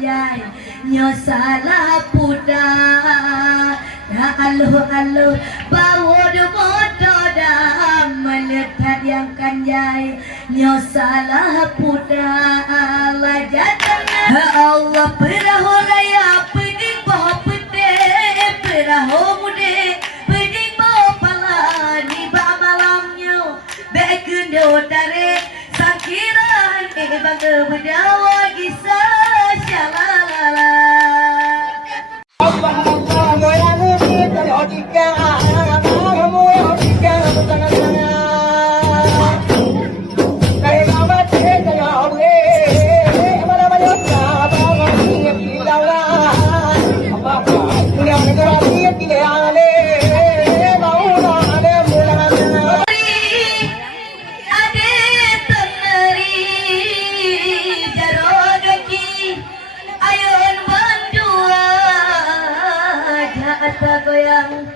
kanjai nyo salah puda alo bawod modo dah melekat yang kanjai nyo salah puda lajatan Allah perahu raya peding boh pede perahu mude peding boh pala di ba malamnya bekendo tarik sakiran bangga berdawa kisah syalalala goyang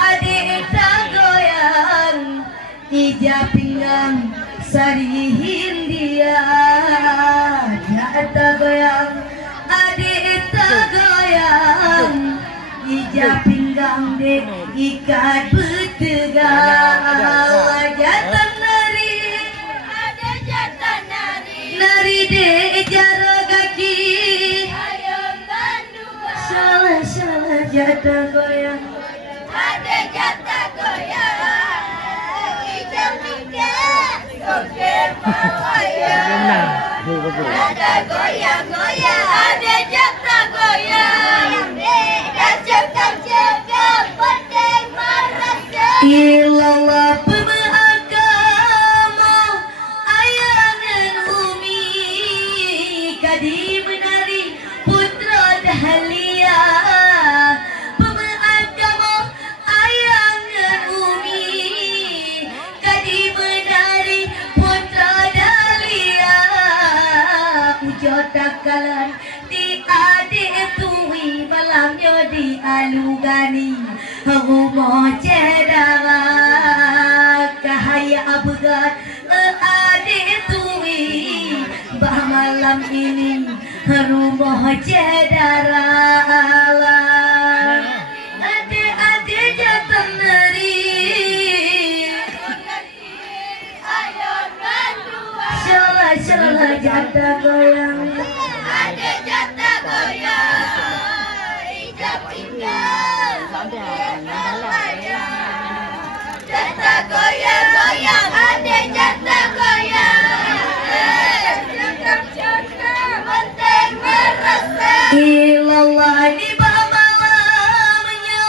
adik tak goyang ija pinggang sari Hindia tak goyang adik tak goyang ija pinggang dek ikat bertegang jatan nari ada jatan nari dek jara kaki salah jatah goyang ada jatah goyang ijam pindah soker goyang ada goyang ada jatah goyang kacang penting merasa ilallah pemagama ayangan umi kadi menari putra dahlia takalan di adik tuwi malamnya di alugani rumah cedara kahaya abgat adik tuwi bah malam ini rumah cedara adik-adik jatuh nari salah jatah goyang ada jatah goyang ijab tinggal jatah goyang ada jatah goyang penting merasa ilallah di bawah malamnya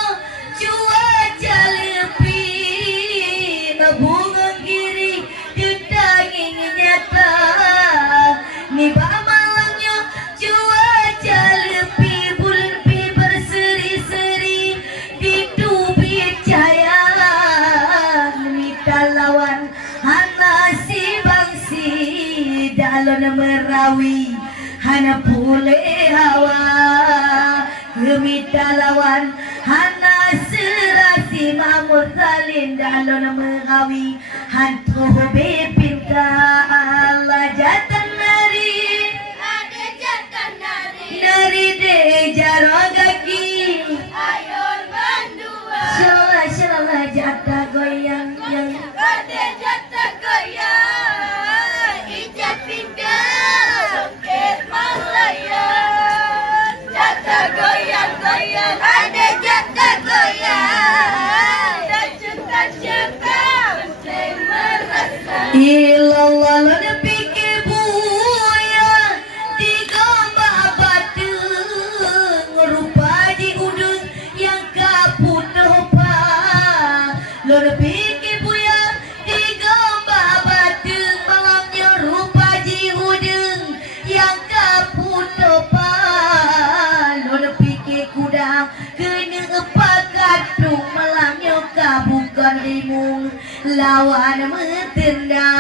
cuaca lepi nabungan kiri ditanging nyata ni ba malangnya cuaca lepi bulan pi berseri-seri di tubi cahaya mita lawan hana si bangsi dalon merawi hana pule hawa mita lawan hana serasi mamur salin dalon merawi hantu bepinta Allah jatan nari ada jatan nari de jarogaki ayon bandua salah jatah goyang yang ada jatah goyang ijab pindah soket malaya jatah goyang ada jatah goyang dan cekak ilallah lana pikir buaya di gambar batu rupa di udut yang kaput lupa lana pikir buaya di gambar batu malamnya rupa di udut yang kaput lupa lana pikir kuda kena pakatu malamnya kabukan rimung lawan metenda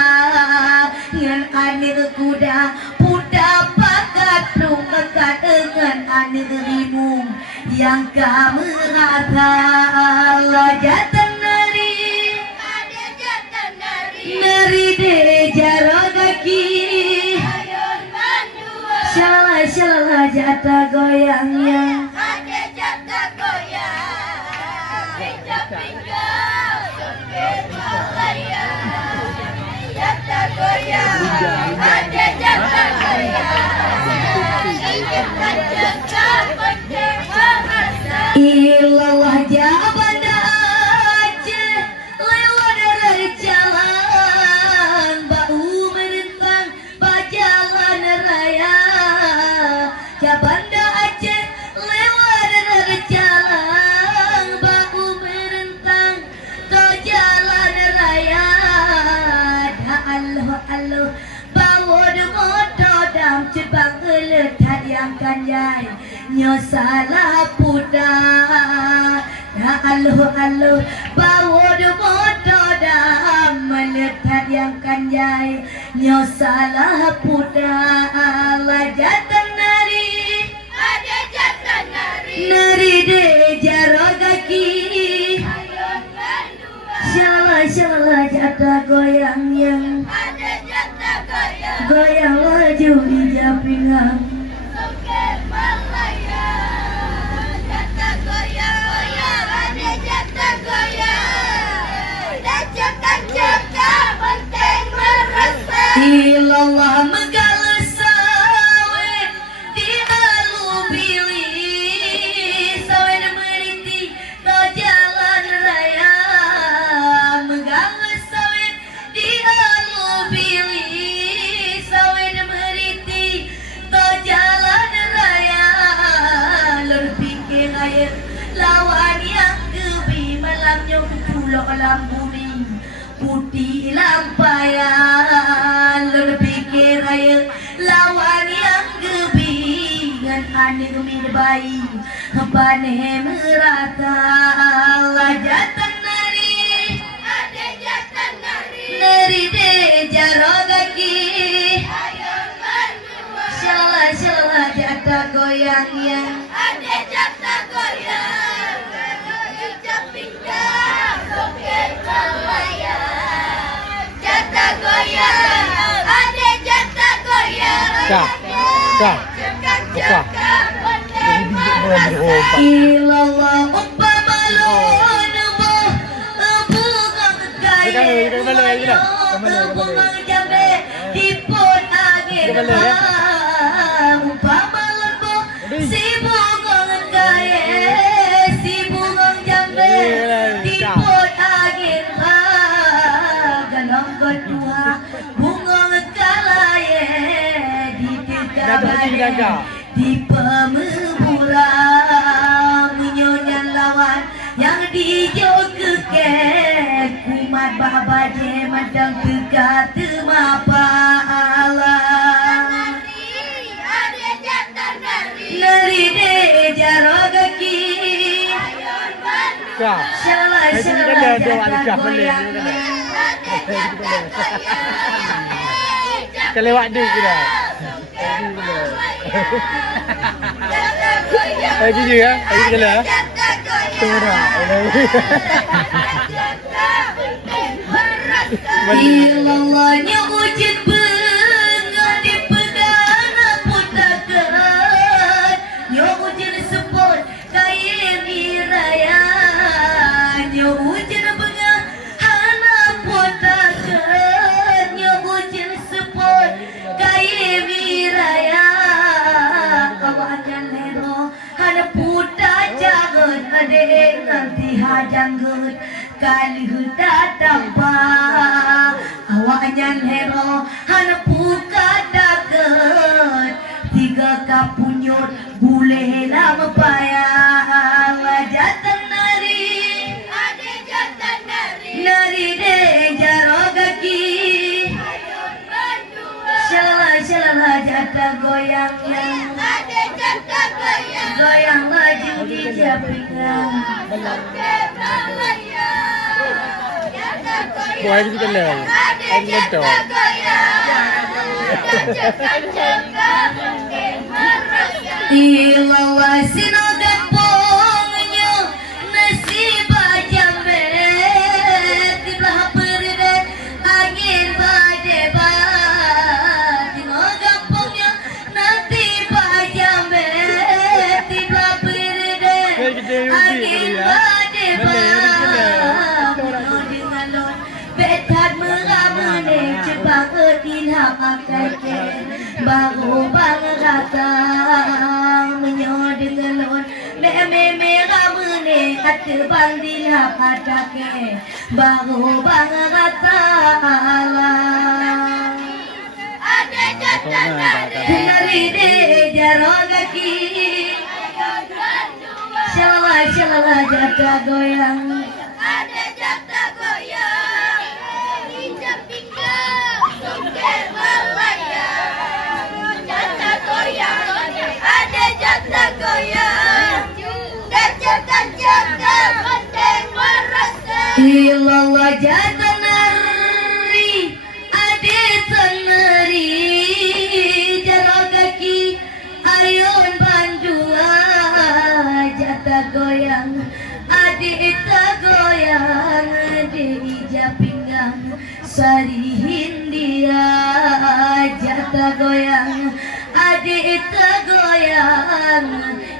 ngan ane kuda puda pakat lumakat dengan ane rimung yang kamu rasa jatan nari ada jatan nari de jarogaki ayon bandua shalala jata goyangnya. Ada jata goyang, tinggal sempit Malaya. Jata goyang, ada jata goyang, ingin menjaga bendera rasa. Ilallah jabanda Aceh lewat dari jalan bau merentang jalan raya. Jabanda Aceh lewat dari jalan bau merentang jalan raya. Dah bawa moto dam cebang letak yang kanjai nyo salah puda. Dah bawa moto dam meletak yang kanjai nyo salah puda. Jatan nari Ada jata nari, nari de jarogaki. ayun bandua. Shala jata goyang yang Ada jata goyang, goyang laju ijab pinggang. sempit Malaya. Jata goyang, ada jata goyang, dan jaga penting merasa. Ilallah megala sawe di alu pilih sawe meriti to jalan raya. Megala sawe di alu pilih sawe meriti to jalan raya. Lur pikir air lawan yang gebi malamnya pulau lambuni putih lampayan. Lu pikir air lawan yang gebingan aneh min bayi paneh merata. Jatan nari Ada jata nari, nari de jarogaki. ayun bandua. Shala jata goyang yang Ada jata goyang, ijab pinggang sempit Malaya. Jata goyang, ada jata goyang, Kak, Kak, jaga penting merasa. ilallah umpama lun bukan gaya bungang jambe dipun angin umpama lun si bungang gaya si bungang jambe dipun angin ganong kedua bungang kalaye di Dadah. di pemurang menyonya lawan yang dijogeket kumat babaje madang teka temapa alam Ada jata nari, nari de jarogaki. ayun bandua. Kak. Shala jata goyang Ada jata goyang, Kelewat dia kira. jata goyang, Lagi je ya. Lagi kena. jata goyang. Tengah. Ilallahnya wujud bengar dipegang putakan. Nyo wujud sepot kaya miraya. Nyo wujud bengar hana putakan. Nyo wujud sepot kaya miraya. Awakan lero hana puta jangan ada nanti hajanggut kali datang pa. Awaknya lero hana puka daket tiga kapunyut boleh lama payah. Jatan nari Ada jata nari, nari de jarogaki. ayun bandua. Shala jata goyang yang Ada jata goyang, goyang laju di japingan. sempit Malaya. Jata goyang, Buat lagi kena. ada Lagi jata letak. goyang, dan jaga penting merasa. Ilallah sinogan pongnya nasib jambe tibelah perdet angin badebat. Sinogan pongnya nanti baru bang datang menyodeng ngelon me ramune ate bang dilap atake baru bang datang Ada jatah nari nari de jarogaki shala jatah goyang Ada jatah goyang Injak pinggang Songket melayang Jatah goyang Ada jatah goyang Gajah-gajah Ganteng merasa ilallah jatah nari ade teneri jarogaki ayun bandua jatah goyang ade goyang ade ija pinggang sari hindia jatah goyang ade goyang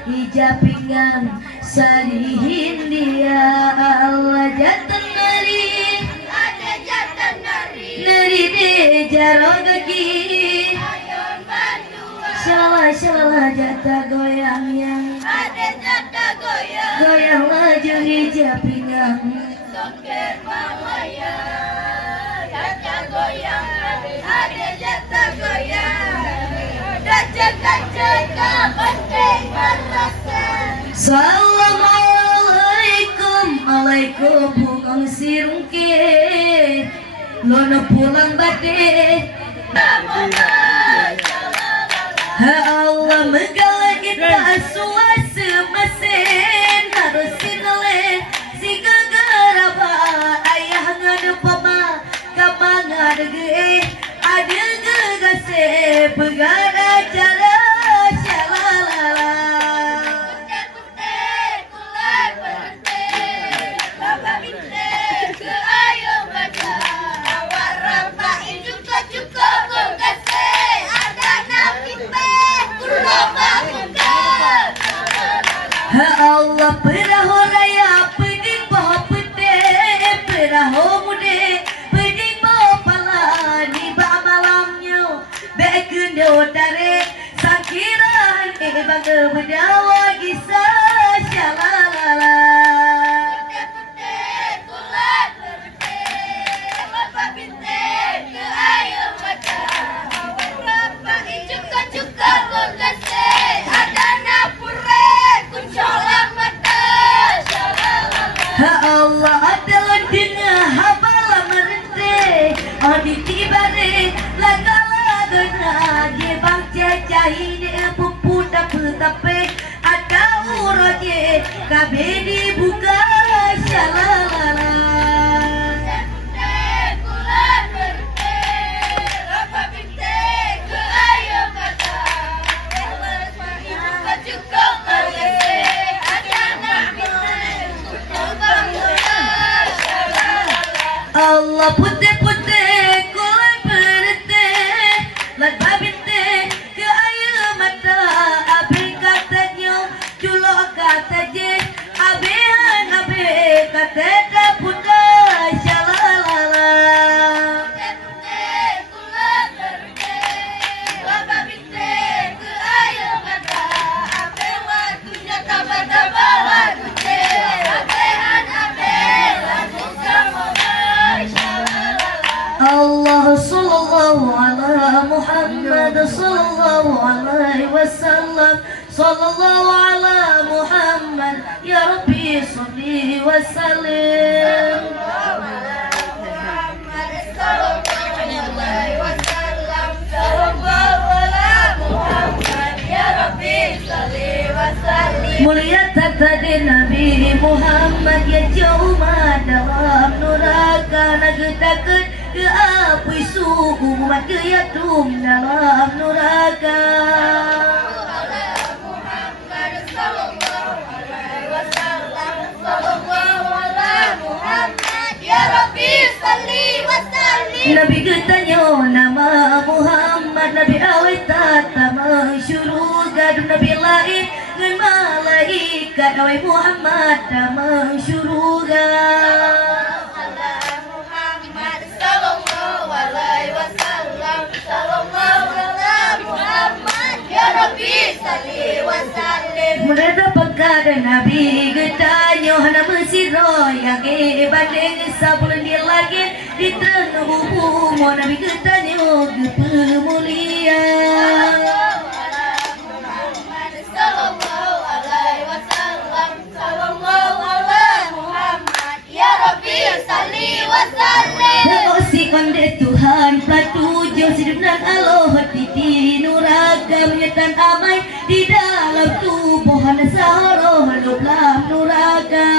ija pinggang sari hindia Allah jatah nari Ada jatah nari nari de jarogaki Ayun bandua shala jatah goyang yang Ada jatah goyang goyang laju hija pinggang Songket melayang Jatah goyang Ada jatah goyang Gajah-gajah Ganteng merasa Assalamualaikum alaikum bukang sirungke lono pulang bate ha Allah megala kita suasa mesin harusin le si gagaraba ayah ngadu pama kamangan ge ada gegase pegada cara syalalala Putih-putih kulai berhenti Bapak bintik ke ayo baca Awak rampain juga berkasih Ada nabi peh kuraba muka ha Allah perahu raya peding poho putih perahu mude peding poho pala di bawah malamnya bekendo tarik sakiran bangga berdawa kisah syalalala Putih-putih kulai berhenti Bapak bintik ke ayo baca Awak rampain juga berkasih Ada napure kuncolang mata ha Allah adalah dengan habala merente oh di tibare lagala ge bang cacahi de puputa putape ada uroje kabe dibuka syalalala Putih kulai berhenti Bapak bintik ke ayo baca Awak rampain juga berkasih Ada napure kuncolang mata Allah putih-putih kulai berhenti lat babinte ke air mata abe katanya culok kata je abehan abe kata daputa syalalala Putih kulai berhenti Bapak bintik ke ayo mata Abe waktunya tambah-tambah waktunya Abehan abe lagu sama Allah sallallahu ala Muhammad sallallahu alaihi wasallam sallallahu ala Muhammad ya Rabbi salli wa sallim mulia tadi Nabi Muhammad ya jauh dalam neraka nagedakeun ke api suku umat yatum dalam neraka Nabi getanya nama Muhammad Nabi awet tata syuruga Nabi lain dengan malaikat awet Muhammad nama syuruga Rabbi salli wa sallim. Mereka pekada Nabi getanyo hana mesiro yang banding sabun di langit di tengah hukum Nabi getanyo kepemulia. Sallallahu alaihi wasallam. Sallallahu alaihi Muhammad. Ya Rabbi salli wa sallim. Osi konde Tuhan patujo hidup dan Allah titi nuraga menyetan amai di dalam tubuh hana sahoro haluplah nuraga.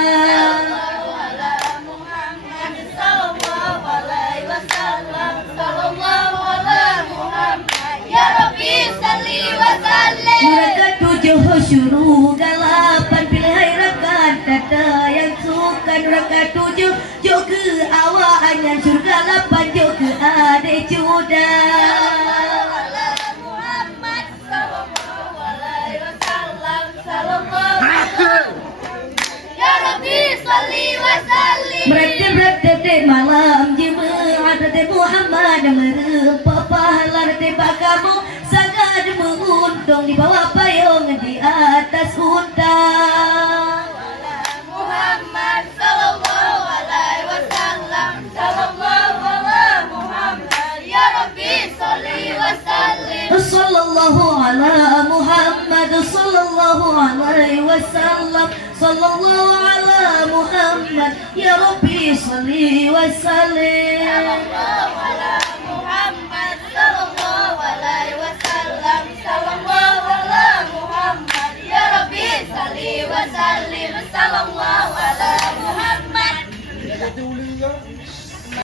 Ya Rabbi salli wa sallim. Nuraga tujuh syuru galapan pilih rakan tata yang suka nuraga tujuh jo ke awaannya surga lapan jo ke ade cuda. Muhammad sallallahu alaihi wasallam. Sallallahu. Ya Rabbi salli wa sallim. Berarti malam jemaah Rati Muhammad merempa pahala Rati bakamu sangat menguntung di bawah payung di atas unta. Muhammad sallallahu alaihi wasallam. Sallallahu alaihi Muhammad. Ya Rabbi salli wa sallim. Sallallahu ala Muhammad sallallahu alaihi wasallam. Sallallahu ala Muhammad ya Rabbi salli wa sallim. Sallallahu alaihi Muhammad. Sallallahu alaihi wasallam. Sallallahu alaihi Muhammad. Ya Rabbi salli wa sallim. Sallallahu alaihi